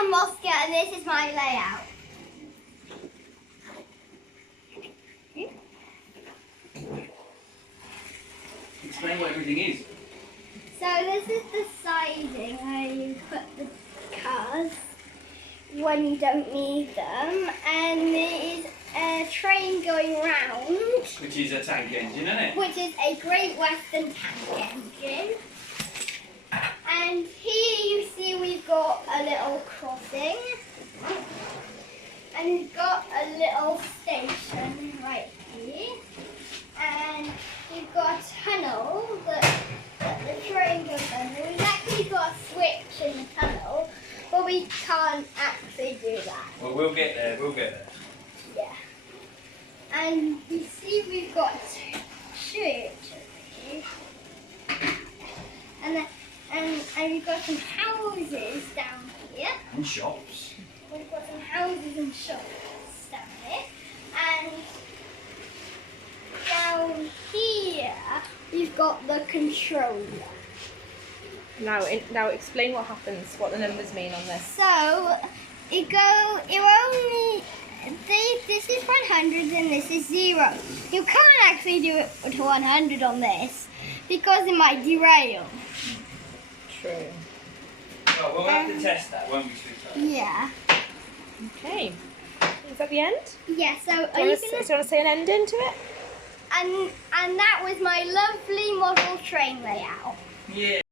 am Oscar and this is my layout. Explain what everything is. So this is the siding where you put the cars when you don't need them, and there is a train going round, Which is a tank engine, isn't it? which is a Great Western tank engine. And here you see we've got a little crossing, and we've got a little station right here, and we've got a tunnel that the train goes under. We've actually got a switch in the tunnel, but we can't actually do that. Well, we'll get there, we'll get there. Yeah. And you see we've got a church over here. And we've got some houses down here. And shops. We've got some houses and shops down here. And down here we've got the controller. Now explain what happens, what the numbers mean on this. So this is 100 and this is 0. You can't actually do it to 100 on this because it might derail. True. Well, we'll have to test that, won't we, sweetheart? Yeah. Okay. Is that the end? Yeah, so Do you want to say an ending to it? and that was my lovely model train layout. Yeah.